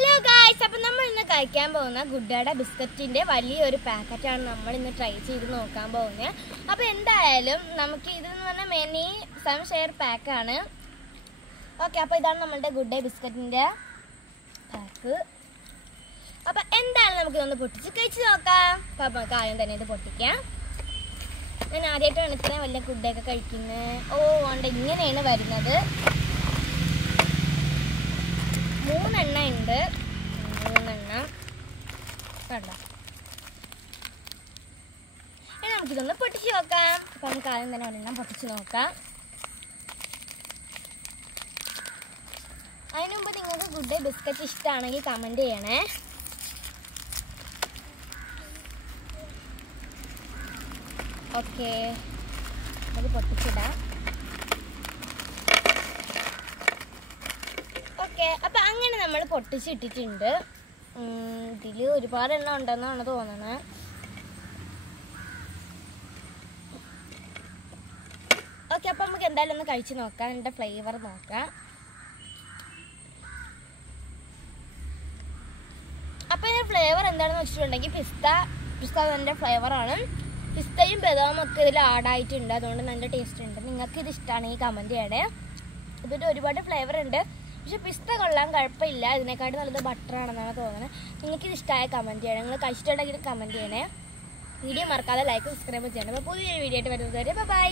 Hello guys, അപ്പം നമ്മൾ ഇന്ന് കഴിക്കാൻ പോകുന്ന ഗുഡ്ഡയുടെ ബിസ്ക്കറ്റിൻ്റെ വലിയൊരു പാക്കറ്റാണ് നമ്മൾ ഇന്ന് ട്രൈ ചെയ്ത് നോക്കാൻ പോകുന്നത്. അപ്പോൾ എന്തായാലും നമുക്ക് ഇതെന്ന് പറഞ്ഞാൽ മിനി 7 ഷെയർ പാക്കാണ്. ഓക്കെ, അപ്പോൾ ഇതാണ് നമ്മളുടെ ഗുഡ്ഡേ ബിസ്ക്കറ്റിൻ്റെ പാക്ക്. അപ്പം എന്തായാലും നമുക്കിതൊന്ന് പൊട്ടിച്ച് കഴിച്ച് നോക്കാം. അപ്പോൾ നമുക്ക് ആദ്യം തന്നെ ഇത് പൊട്ടിക്കാം. ഞാൻ ആദ്യമായിട്ടാണ് ഇത്രയും വലിയ ഗുഡ്ഡയൊക്കെ കഴിക്കുന്നത്. അതുകൊണ്ട് ഇങ്ങനെയാണ് വരുന്നത്. 3 എണ്ണ ഉണ്ട്. 3 എണ്ണം കണ്ടോ. ഇനി നമുക്കിതൊന്ന് പൊട്ടിച്ച് നോക്കാം. അപ്പം നമുക്ക് ആദ്യം തന്നെ ഒരെണ്ണം പൊട്ടിച്ച് നോക്കാം. അതിന് മുമ്പ് നിങ്ങൾക്ക് ഗുഡ് ബിസ്ക്കറ്റ് ഇഷ്ടമാണെങ്കിൽ കമൻറ്റ് ചെയ്യണേ. ഓക്കെ, അത് പൊട്ടിച്ചിടാം. ഓക്കെ, അപ്പം അങ്ങനെ നമ്മൾ പൊട്ടിച്ചിട്ടിട്ടുണ്ട്. ഇതിൽ ഒരുപാട് എണ്ണം ഉണ്ടെന്നാണ് തോന്നുന്നത്. ഓക്കെ, അപ്പം നമുക്ക് എന്തായാലും ഒന്ന് കഴിച്ച് നോക്കാം. ഇതിൻ്റെ ഫ്ലേവർ നോക്കാം. അപ്പം ഇതിൻ്റെ ഫ്ലേവർ എന്താണെന്ന് വെച്ചിട്ടുണ്ടെങ്കിൽ പിസ്ത അതിൻ്റെ ഫ്ലേവറാണ്. പിസ്തയും ബദാമും ഒക്കെ ഇതിൽ ആഡായിട്ടുണ്ട്. അതുകൊണ്ട് നല്ല ടേസ്റ്റ് ഉണ്ട്. നിങ്ങൾക്ക് ഇത് ഇഷ്ടമാണെങ്കിൽ കമൻറ്റ് ചെയ്യണേ. ഇതിൽ ഒരുപാട് ഫ്ലേവർ ഉണ്ട്. പക്ഷെ പിസ്ത കൊള്ളാൻ കുഴപ്പമില്ല. ഇതിനെക്കാട്ടും നല്ലത് ബട്ടറാണെന്നാണ് തോന്നുന്നത്. നിങ്ങൾക്കിത് ഇഷ്ടമായ കമൻറ്റ് ചെയ്യണം. നിങ്ങൾ കഴിച്ചിട്ടുണ്ടെങ്കിൽ കമൻറ്റ് ചെയ്യണേ. വീഡിയോ മറക്കാതെ ലൈക്ക് സബ്സ്ക്രൈബ് ചെയ്യണം. അപ്പോൾ പുതിയൊരു വീഡിയോ ആയിട്ട് വരുന്നത് വരെ ബൈ.